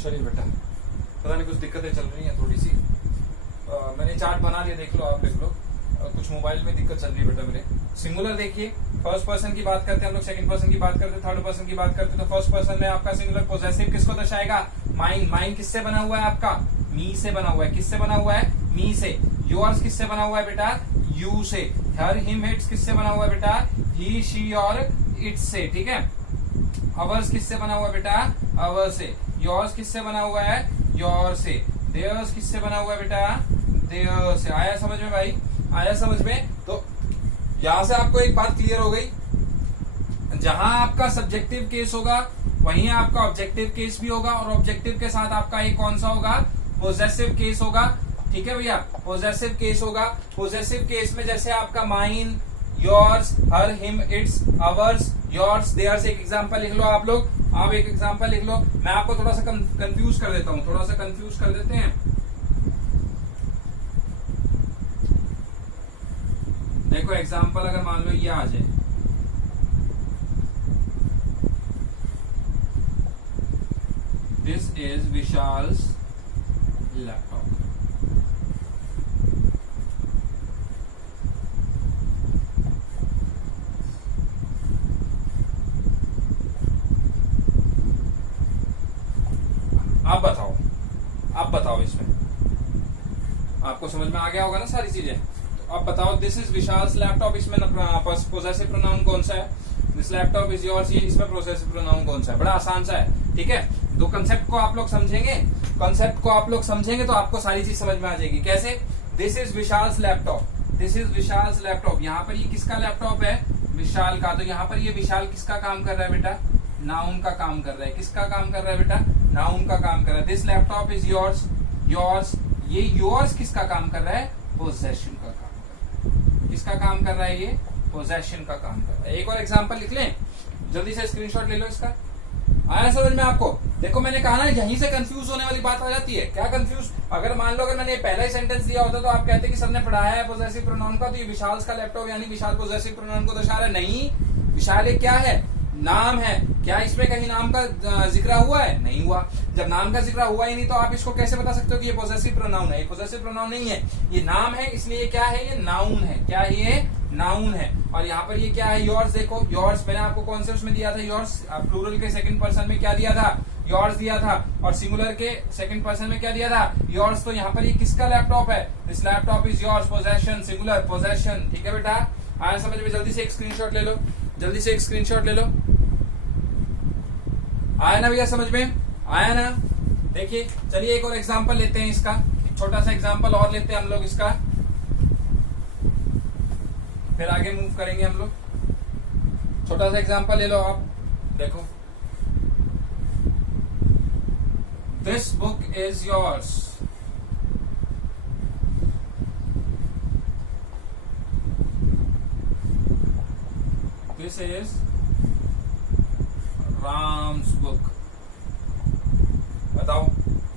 चलिए बेटा, पता नहीं कुछ दिक्कतें चल रही हैं थोड़ी सी। मैंने चार्ट बना लिया, देख लो, आप देख लो। कुछ मोबाइल में दिक्कत चल रही है बेटा मेरे। सिंगुलर देखिए, फर्स्ट पर्सन की बात करते हैं हम लोग, सेकंड पर्सन की बात करते हैं, थर्ड पर्सन की बात करते हैं। तो फर्स्ट पर्सन में आपका सिंगुलर पोजेसिव किसको दर्शाएगा? माइन। माइन किससे बना हुआ है आपका? मी से बना हुआ है। किससे बना हुआ है? मी से। योर्स किससे बना हुआ है बेटा? यू से। हर, हिम, इट्स किससे बना हुआ है बेटा? ही, शी और इट्स से। ठीक है। अवर्स किससे बना हुआ है बेटा? अवर्स से। योर्स किससे बना हुआ है? योर से। देयर्स किससे बना हुआ है बेटा? देयर से। आया समझ में भाई? आया समझ में? तो यहां से आपको एक बात क्लियर हो गई, जहां आपका सब्जेक्टिव केस होगा वहीं आपका ऑब्जेक्टिव केस भी होगा, और ऑब्जेक्टिव के साथ आपका एक कौन सा होगा? पोजेसिव केस होगा। ठीक है भैया, पोजेसिव केस होगा। पोजेसिव केस में जैसे आपका mine, yours, her, him, its, ours, yours, theirs. एक एग्जांपल लिख लो आप लोग, आप एक एग्जांपल लिख लो। मैं आपको थोड़ा सा कंफ्यूज कर देता हूं, थोड़ा सा कंफ्यूज कर देते हैं। देखो एग्जांपल अगर मान लो ये आ जाए, दिस इज विशाल्स लैपटॉप। आप बताओ इसमें आपको समझ में आ गया होगा ना सारी चीजें। तो आप बताओ, दिस इज विशाल्स लैपटॉप, इसमें पोजेसिव प्रोनाउन कौन सा है? दिस लैपटॉप इज योर्स, ये इसमें पोजेसिव प्रोनाउन कौन सा है? बड़ा आसान सा है। ठीक है, दो कंसेप्ट को आप लोग समझेंगे, कंसेप्ट को आप लोग समझेंगे तो आपको सारी चीज समझ में आ जाएगी। कैसे? This is Vishal's laptop, this is Vishal's laptop. यहाँ पर ये किसका लैपटॉप है? विशाल का। तो यहाँ पर ये विशाल किसका काम कर रहा है बेटा? नाउन का काम कर रहा है। किसका काम कर रहा है बेटा? नाउन का काम कर रहा है। This laptop is yours, yours. ये योर्स किसका काम कर रहा है? पोजेशन का काम कर रहा है। किसका काम कर रहा है? ये पोजेशन का काम कर रहा है। एक और एग्जांपल लिख लें, जल्दी से स्क्रीनशॉट ले लो इसका। आया समझ में आपको? देखो मैंने कहा ना, यहीं से कंफ्यूज होने वाली बात आ जाती है। क्या कंफ्यूज? अगर मान लो अगर मैंने पहला ही सेंटेंस दिया होता तो आप कहते कि सर ने पढ़ाया है पोजेसिव प्रोनाउन का, तो ये विशाल का लैपटॉप यानी विशाल पोजेसिव प्रोनाउन को दर्शा रहा है। नहीं, विशाल एक क्या है? नाम है। क्या इसमें कहीं नाम का जिक्र हुआ है? नहीं हुआ। जब नाम का जिक्र हुआ ही नहीं तो आप इसको कैसे बता सकते हो कि ये पोजेसिव प्रोनाउन है? ये पोजेसिव प्रोनाउन नहीं है, ये नाम है, इसलिए क्या है? ये नाउन है। क्या है? ये नाउन है। और यहाँ पर ये क्या है? योर्स। देखो योर्स मैंने आपको कौन से उसमें दिया था? योर्स प्लूरल के सेकंड पर्सन में क्या दिया था? योर्स दिया था। और सिंगुलर के सेकंड पर्सन में क्या दिया था? योर्स। तो यहाँ पर ये किसका लैपटॉप है? This laptop is yours, possession, singular, possession. ठीक है बेटा, आया समझ में? जल्दी से एक स्क्रीनशॉट ले लो, जल्दी से एक स्क्रीनशॉट ले लो। आया ना भैया समझ में? आया ना? देखिए चलिए एक और एग्जांपल लेते हैं इसका, एक छोटा सा एग्जांपल और लेते हैं हम लोग इसका, फिर आगे मूव करेंगे हम लोग। छोटा सा एग्जांपल ले लो आप, देखो, this book is yours, this is Ram's book. बताओ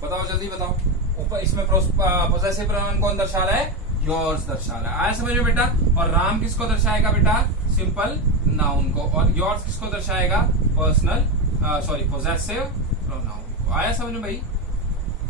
बताओ जल्दी बताओ, ऊपर इसमें पोजेसिव प्रोनाउन कौन दर्शा रहा है? योर्स दर्शा रहा है। आया समझ में बेटा? और राम किसको दर्शाएगा बेटा? सिंपल नाउन को। और योर्स किसको दर्शाएगा? पर्सनल पोजेसिव प्रोनाउन को। आया समझ में भाई?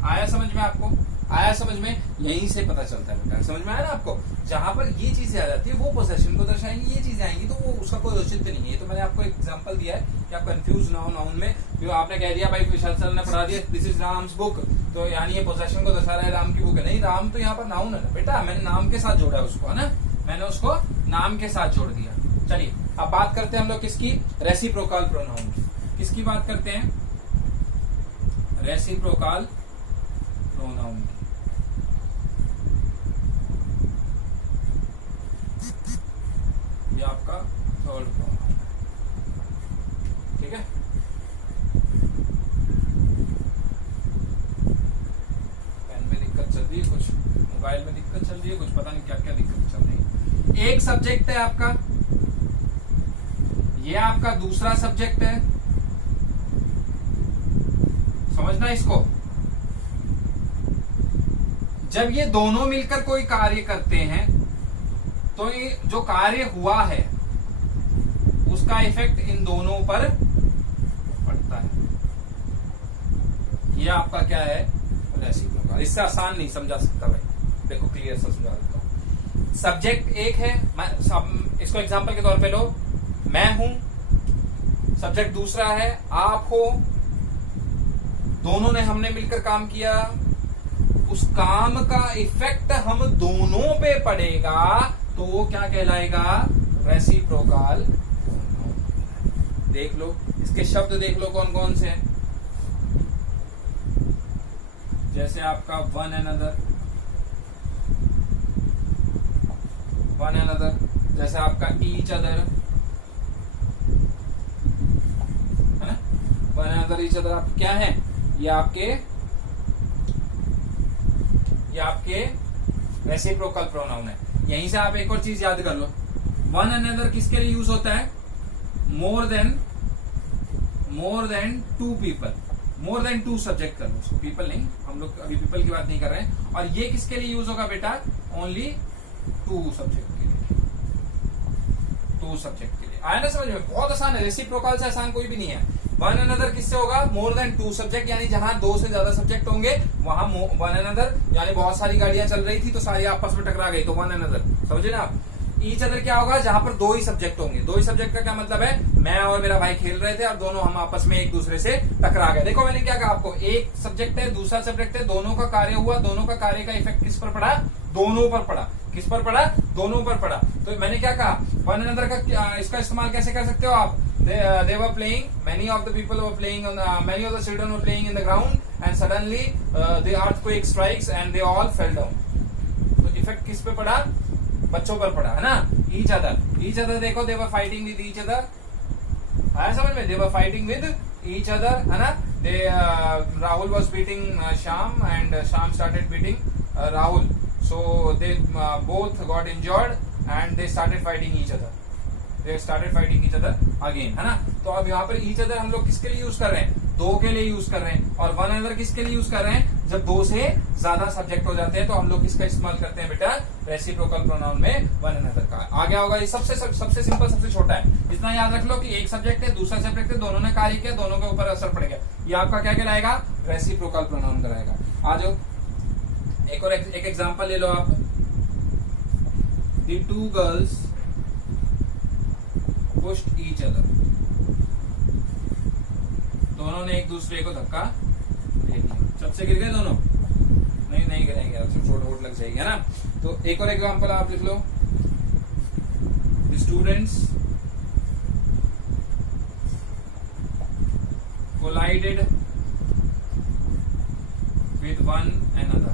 आया समझ में आपको? आया समझ में? यहीं से पता चलता है बेटा, समझ में आया ना आपको? जहां पर ये चीजें आ जाती है वो पोजेशन को दर्शाएंगी, ये चीजें आएंगी तो वो उसका कोई औचित्य नहीं है। तो मैंने आपको एक एग्जांपल दिया है कि आप कंफ्यूज ना हो नाउन में। जो आपने कह दिया भाई विशाल सर ने पढ़ा दिया दिस इज राम्स बुक, तो यानी ये पोजेशन को दर्शा रहा है, राम की बुक है। नहीं, राम तो यहाँ पर नाउन है ना बेटा, मैंने नाम के साथ जोड़ा है उसको, है ना, मैंने उसको नाम के साथ जोड़ दिया। चलिए अब बात करते हैं हम लोग किसकी? रेसिप्रोकल प्रोनाउन की। किसकी बात करते हैं? रेसिप्रोकल प्रोनाउन की। ये आपका थर्ड प्रोनाउन है, ठीक है। पेन में दिक्कत चल रही है कुछ, मोबाइल में दिक्कत चल रही है कुछ, पता नहीं क्या क्या दिक्कत चल रही है। एक सब्जेक्ट है आपका, ये आपका दूसरा सब्जेक्ट है, समझना इसको। जब ये दोनों मिलकर कोई कार्य करते हैं तो ये जो कार्य हुआ है उसका इफेक्ट इन दोनों पर पड़ता है। ये आपका क्या है, रेसिप्रोकल। इससे आसान नहीं समझा सकता भाई, देखो क्लियर से समझा देता हूं। सब्जेक्ट एक है, इसको एग्जांपल के तौर पे लो, मैं हूं, सब्जेक्ट दूसरा है आप हो, दोनों ने हमने मिलकर काम किया, उस काम का इफेक्ट हम दोनों पे पड़ेगा तो वो क्या कहलाएगा, रेसिप्रोकल। देख लो इसके शब्द, देख लो कौन कौन से हैं। जैसे आपका वन अनदर, वन अनदर, जैसे आपका ईच अदर, है ना, वन अनदर ईच अदर आप क्या है, ये आपके रेसिप्रोकल प्रोनाउन है। यहीं से आप एक और चीज याद कर लो, वन अनदर किसके लिए यूज होता है, more than two people, more than two subject कर लो उसको, पीपल नहीं, हम लोग अभी पीपल की बात नहीं कर रहे हैं। और ये किसके लिए यूज होगा बेटा, ओनली टू सब्जेक्ट के लिए, टू सब्जेक्ट के लिए। आया ना समझ में, बहुत आसान है, रेसिप्रोकल से आसान कोई भी नहीं है। वन अनदर किससे होगा, मोर देन टू सब्जेक्ट, यानी जहां दो से ज्यादा सब्जेक्ट होंगे वहां वन अनदर, यानी बहुत सारी गाड़ियां चल रही थी तो सारी आपस में टकरा गई तो वन अनदर, समझे ना आप। ईच अदर क्या होगा, जहां पर दो ही सब्जेक्ट होंगे, दो ही सब्जेक्ट का क्या मतलब है, मैं और मेरा भाई खेल रहे थे और दोनों हम आपस में एक दूसरे से टकरा गए। देखो मैंने क्या कहा आपको, एक सब्जेक्ट है दूसरा सब्जेक्ट है, दोनों का कार्य हुआ, दोनों का कार्य का इफेक्ट किस पर पड़ा, दोनों पर पड़ा। किस पर पड़ा, दोनों पर पड़ा। तो मैंने क्या कहा, वन अनदर का इसका इस्तेमाल कैसे कर सकते हो आप, they were playing, many of the people were playing on many of the children were playing in the ground and suddenly the earthquake strikes and they all fell down। तो effect किस पे पड़ा, बच्चों पर पड़ा, है ना। ईच अदर देखो, they were fighting with each other, आया समझ में, they were fighting with each other, है ना। they Rahul was beating Sham and Sham started beating Rahul, so they both got injured and they started fighting each other, they started fighting each other again, है ना। तो अब यहाँ पर each other हम लोग किसके लिए यूज कर रहे हैं, दो के लिए यूज कर रहे हैं। और वन अनदर किसके लिए यूज कर रहे हैं, जब दो से ज्यादा सब्जेक्ट हो जाते हैं तो हम लोग किसका इस्तेमाल करते हैं बेटा, रेसिप्रोकल प्रोनाउन में वन अनदर का। आ गया होगा, ये सबसे सिंपल, सबसे छोटा है। इतना याद रख लो कि एक सब्जेक्ट है दूसरा सब्जेक्ट है, दोनों ने कार्य किया, दोनों के ऊपर असर पड़ेगा, ये आपका क्या कहलाएगा, रेसिप्रोकल प्रोनाउन कराएगा। आ जाओ एक एग्जाम्पल ले लो आप, the two girls pushed each other, दोनों ने एक दूसरे को धक्का दे दिया, सबसे गिर गए दोनों, नहीं गिरेंगे, चोट वोट लग जाएगी, है ना। तो एक और एग्जांपल आप लिख लो, students collided with one another.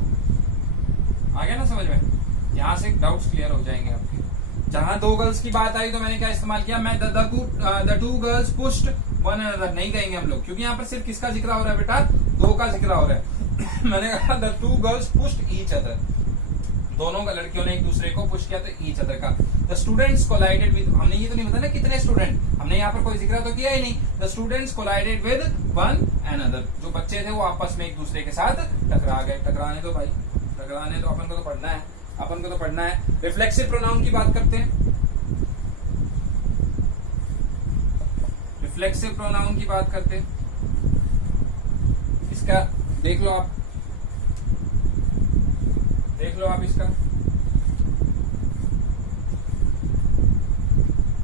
आ गया ना समझ में, यहां से डाउट्स क्लियर हो जाएंगे आपके। जहां दो गर्ल्स की बात आई तो मैंने क्या इस्तेमाल किया, मैं the two girls pushed one another नहीं कहेंगे हम लोग, क्योंकि यहाँ पर सिर्फ किसका जिक्र हो रहा है बेटा, दो का जिक्र हो रहा है। मैंने कहा the two girls pushed each other, दोनों का लड़कियों ने एक दूसरे को पुश किया, तो ईच अदर का। द स्टूडेंट्स कोलाइडेड विद, हमने ये तो नहीं बताया ना कितने स्टूडेंट, हमने यहाँ पर कोई जिक्र तो किया ही नहीं। The students collided with one another, जो बच्चे थे वो आपस में एक दूसरे के साथ टकरा गए। टकराने दो भाई, टकराने दो, अपन को तो पढ़ना है, अपन को तो पढ़ना है। रिफ्लेक्सिव प्रोनाउन की बात करते हैं, रिफ्लेक्सिव प्रोनाउन की बात करते हैं। इसका देख लो आप, देख लो आप इसका,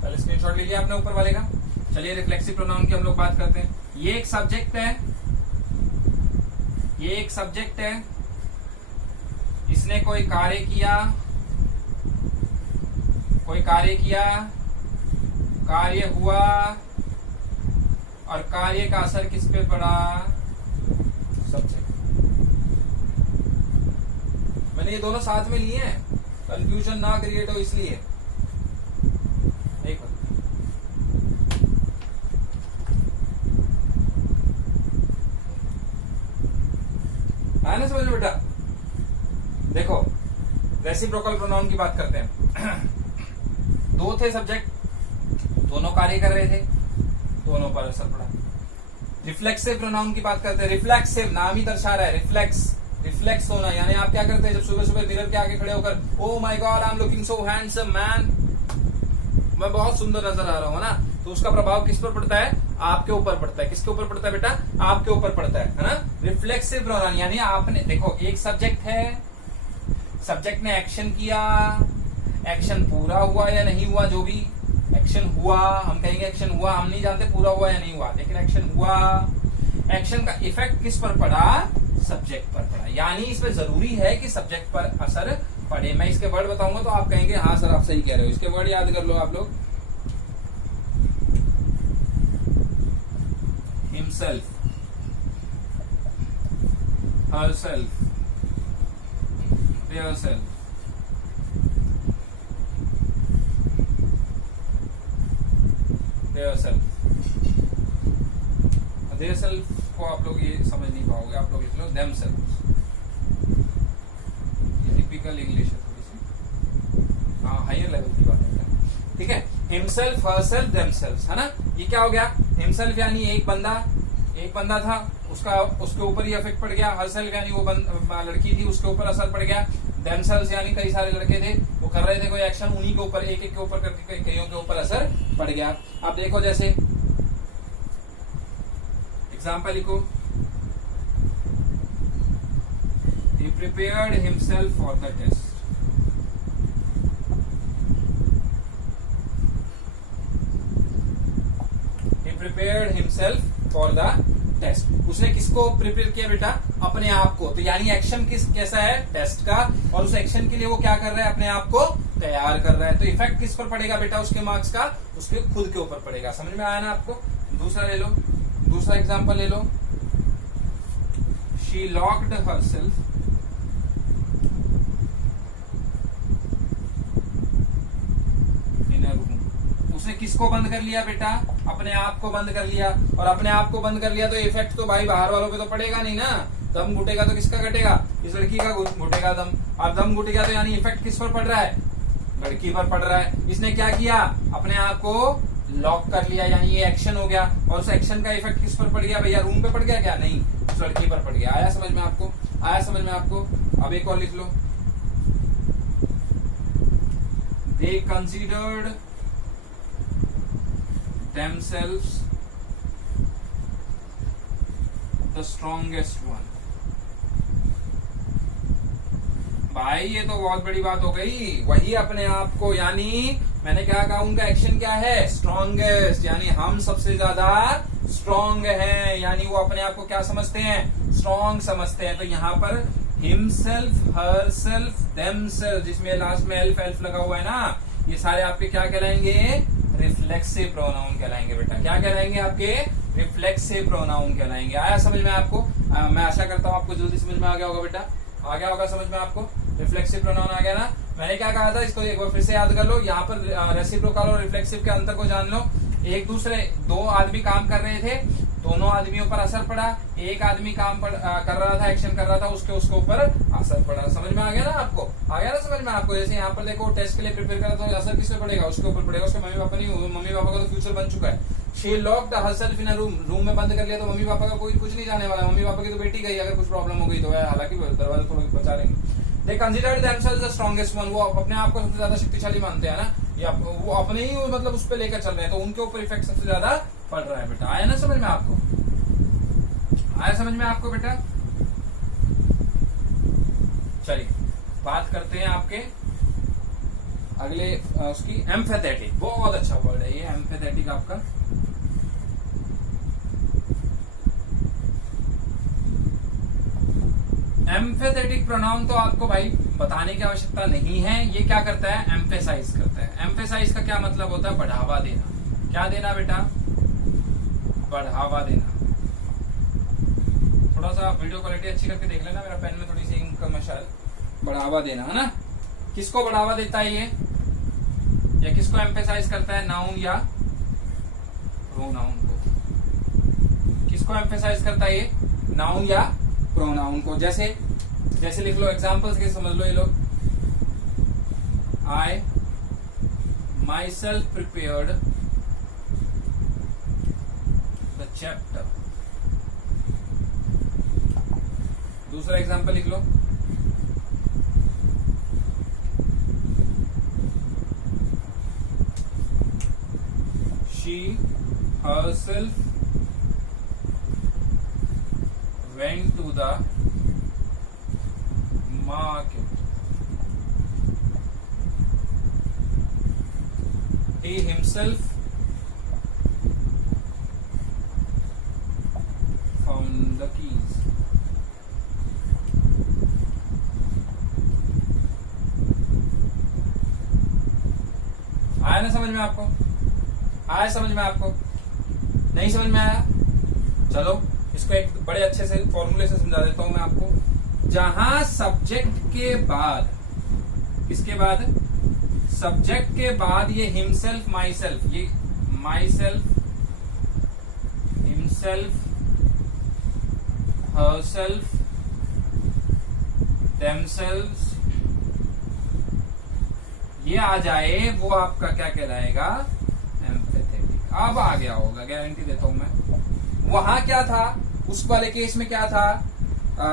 पहले स्क्रीनशॉट लीजिए आपने ऊपर वाले का। चलिए रिफ्लेक्सिव प्रोनाउन की हम लोग बात करते हैं। ये एक सब्जेक्ट है, ये एक सब्जेक्ट है, इसने कोई कार्य किया, कोई कार्य किया, कार्य हुआ, और कार्य का असर किस पे पड़ा, सब्जेक्ट। मैंने ये दोनों साथ में लिए हैं, कंफ्यूजन ना क्रिएट हो इसलिए। देखो है ना समझ में बेटा। देखो रेसिप्रोकल प्रोनाउन की बात करते हैं। दो थे सब्जेक्ट, दोनों कार्य कर रहे थे, दोनों पर असर पड़ा। रिफ्लेक्सिव प्रोनाउन की बात करते हैं। रिफ्लेक्सिव नाम ही दर्शा रहा है, रिफ्लेक्स होना, यानी आप क्या करते हैं जब सुबह सुबह मिरर के आगे खड़े होकर, oh my God I am looking so handsome man, मैं बहुत सुंदर नजर आ रहा हूँ ना, तो उसका प्रभाव किस पर पड़ता है? आपके ऊपर पड़ता है। किसके ऊपर पड़ता है बेटा? आपके ऊपर पड़ता है ना। रिफ्लेक्सिव प्रोनाउन यानी आपने देखो एक सब्जेक्ट है, सब्जेक्ट ने एक्शन किया, एक्शन पूरा हुआ या नहीं हुआ, जो भी एक्शन हुआ, हम कहेंगे एक्शन हुआ, हम नहीं जानते पूरा हुआ या नहीं हुआ, लेकिन एक्शन हुआ, एक्शन का इफेक्ट किस पर पड़ा? सब्जेक्ट पर पड़ा। यानी इसमें जरूरी है कि सब्जेक्ट पर असर पड़े। मैं इसके वर्ड बताऊंगा तो आप कहेंगे हाँ सर आप सही कह रहे हो। इसके वर्ड याद कर लो आप लोग। Himself, herself, देयरसेल्फ, देयरसेल्फ। देयरसेल्फ को आप लोग ये समझ नहीं पाओगे, आप लोग लिख लो देमसेल्व्स। ये टिपिकल इंग्लिश है थोड़ी सी, हाँ हायर लेवल की बात है। ठीक है, हिमसेल्फ, हरसेल्फ, देमसेल्व्स, है ना। ये क्या हो गया? हिमसेल्फ यानी एक बंदा था, उसके ऊपर ही इफेक्ट पड़ गया। हरसेल्फ यानी वो लड़की थी, उसके ऊपर असर पड़ गया। देमसेल्व्स यानी कई सारे लड़के थे, वो कर रहे थे कोई एक्शन, उन्हीं के ऊपर एक के ऊपर करके कईयों के ऊपर असर पड़ गया। अब देखो जैसे एग्जाम्पल लिखो, he prepared himself for the test. He prepared himself for the test. उसने किसको प्रिपेयर किया बेटा? अपने आप को। तो यानी एक्शन कैसा है? टेस्ट का। और उस एक्शन के लिए वो क्या कर रहा है? अपने आप को तैयार कर रहा है। तो इफेक्ट किस पर पड़ेगा बेटा? उसके मार्क्स का उसके खुद के ऊपर पड़ेगा। समझ में आया ना आपको? दूसरा ले लो, दूसरा एग्जांपल ले लो। She locked herself in a room. उसने किसको बंद कर लिया बेटा? अपने आप को बंद कर लिया। और अपने आप को बंद कर लिया तो इफेक्ट तो भाई बाहर वालों पे तो पड़ेगा नहीं ना। दम घुटेगा तो किसका घटेगा? इस लड़की का घुटेगा दम। और दम घुटेगा तो यानी इफेक्ट किस पर पड़ रहा है? लड़की पर पड़ रहा है। इसने क्या किया? अपने आप को लॉक कर लिया, यानी ये एक्शन हो गया। और उस एक्शन का इफेक्ट किस पर पड़ गया भैया? रूम पे पड़ गया क्या? नहीं, उस लड़की पर पड़ गया। आया समझ में आपको? आया समझ में आपको? अब एक और लिख लो। They considered themselves the strongest one. भाई ये तो बहुत बड़ी बात हो गई। वही अपने आप को, यानी मैंने क्या कहा, उनका एक्शन क्या है? स्ट्रॉन्गेस्ट, यानी हम सबसे ज्यादा स्ट्रॉन्ग हैं। यानी वो अपने आप को क्या समझते हैं? स्ट्रॉन्ग समझते हैं। तो यहाँ पर हिमसेल्फ, हरसेल्फ, देमसेल्फ, जिसमें लास्ट में एल्फ एल्फ लगा हुआ है ना, ये सारे आपके क्या कहलाएंगे? रिफ्लेक्सिव प्रोनाउन कहलाएंगे बेटा। क्या कहलाएंगे? आपके रिफ्लेक्सिव प्रोनाउन कहलाएंगे। आया समझ में आपको? मैं आशा करता हूँ आपको जल्दी समझ में आ गया होगा बेटा। आ गया होगा समझ में आपको? रिफ्लेक्सिव प्रोनाउन आ गया ना। मैंने क्या कहा था, इसको एक बार फिर से याद कर लो। यहाँ पर रेसिप्रोकल और रिफ्लेक्सिव के अंतर को जान लो। एक दूसरे, दो आदमी काम कर रहे थे, दोनों आदमियों पर असर पड़ा। एक आदमी काम कर रहा था, एक्शन कर रहा था, उसके ऊपर असर पड़ा। समझ में आ गया ना आपको? आ गया ना समझ में आपको? जैसे यहाँ पर देखो, टेस्ट के लिए प्रिपेयर कर रहा था, असर किस पे पड़ेगा? उसके ऊपर पड़ेगा। उसके मम्मी पापा नहीं, मम्मी पापा का तो फ्यूचर बन चुका है। She locked herself in a room, room में बंद कर लिया तो मम्मी पापा का कोई कुछ नहीं जाने वाला। मम्मी पापा की तो बेटी गई, अगर कुछ प्रॉब्लम हो गई तो हालांकि दरवाजा थोड़ा बचा लेंगे। They considered themselves the strongest one. वो अपने आप को सबसे ज्यादा शक्तिशाली मानते हैं ना, या वो अपने ही मतलब उस पे लेकर चल रहे हैं, तो उनके ऊपर इफेक्ट सबसे ज्यादा पड़ रहा है बेटा। आया ना समझ में आपको? आया समझ में आपको बेटा? चलिए बात करते हैं आपके अगले उसकी, एम्फेथेटिक। बहुत अच्छा वर्ड है ये एम्फेथेटिक आपका। एम्फेथेटिक प्रोनाउन तो आपको भाई बताने की आवश्यकता नहीं है। ये क्या करता है? एम्फेसाइज करता है। एम्फेसाइज का क्या मतलब होता है? बढ़ावा देना। क्या देना बेटा? बढ़ावा देना। थोड़ा सा वीडियो क्वालिटी अच्छी करके देख लेना, मेरा पेन में थोड़ी सी इंक कम है शायद। बढ़ावा देना है ना। किसको बढ़ावा देता है ये, या किसको एम्फेसाइज करता है? नाउन या प्रोनाउन को। किसको एम्फेसाइज करता है ये? नाउन या प्रोनाउन को। जैसे जैसे लिख लो, एग्जांपल्स के समझ लो ये लोग। I myself prepared the chapter. दूसरा एग्जांपल लिख लो, she herself went to the market. He himself found the keys. आया ना समझ में आपको? आया समझ में आपको? नहीं समझ में आया? चलो इसको एक बड़े अच्छे से फॉर्मूले से समझा देता हूं मैं आपको। जहां सब्जेक्ट के बाद, किसके बाद? सब्जेक्ट के बाद ये हिमसेल्फ माई सेल्फ, ये my self, himself, herself, themselves, ये आ जाए वो आपका क्या कहलाएगा? एम्पैथेटिक। अब आ गया होगा, गारंटी देता हूं मैं। वहां क्या था? उस वाले केस में क्या था?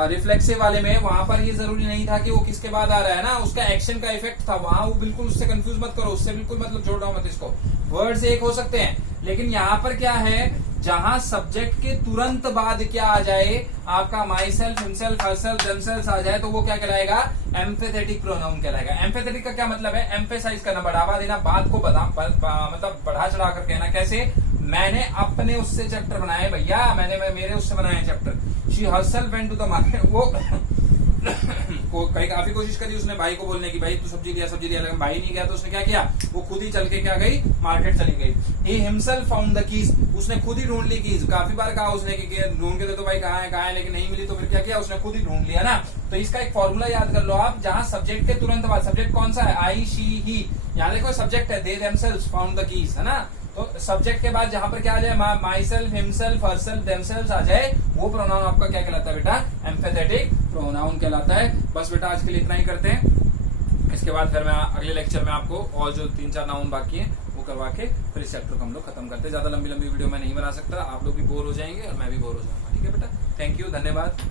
रिफ्लेक्सिव वाले में वहां पर ये जरूरी नहीं था कि वो किसके बाद आ रहा है ना, उसका एक्शन का इफेक्ट था वहां। वो बिल्कुल उससे कंफ्यूज मत करो, उससे बिल्कुल मतलब जोड़ रहा हूं मत इसको। वर्ड्स एक हो सकते हैं, लेकिन यहाँ पर क्या है? जहां सब्जेक्ट के तुरंत बाद क्या आ जाए? आपका myself, himself, herself, themselves आ जाए तो वो क्या कहलाएगा? एम्फेथेटिक प्रोनाउन कहलाएगा। एम्फेथेटिक का क्या मतलब है? एम्फेसाइज करना, बढ़ावा देना, बात को मतलब बढ़ा चढ़ा कर कहना। कैसे? मैंने अपने उससे चैप्टर बनाए भैया, मेरे उससे बनाए chapter. She herself went to the market. वो काफी कोशिश करी उसने भाई को बोलने की, भाई तू सब्जी लिया, लेकिन भाई नहीं गया तो उसने क्या किया? वो खुद ही चल के क्या गई? मार्केट चली गई। He himself found the keys, उसने खुद ही ढूंढ ली कीज। काफी बार कहा उसने कि ढूंढ के दे तो भाई कहाँ है, लेकिन नहीं मिली तो फिर क्या किया? उसने खुद ही ढूंढ लिया ना। तो इसका एक फॉर्मूला याद कर लो आप, जहां सब्जेक्ट के तुरंत बाद, सब्जेक्ट कौन सा है? आई, शी, ही। यहाँ देखो सब्जेक्ट है, they themselves found the keys, है ना। तो सब्जेक्ट के बाद जहां पर क्या आ जाए? Myself, himself, herself, themselves आ जाए, वो प्रोनाउन आपका क्या कहलाता है बेटा? एम्फेथेटिक प्रोनाउन कहलाता है। बस बेटा आज के लिए इतना ही करते हैं। इसके बाद फिर मैं अगले लेक्चर में आपको और जो 3-4 नाउन बाकी है वो करवा के फिर इस चैप्टर को हम लोग खत्म करते हैं। ज्यादा लंबी वीडियो मैं नहीं बना सकता, आप लोग भी बोर हो जाएंगे और मैं भी बोर हो जाऊंगा। ठीक है बेटा, थैंक यू, धन्यवाद।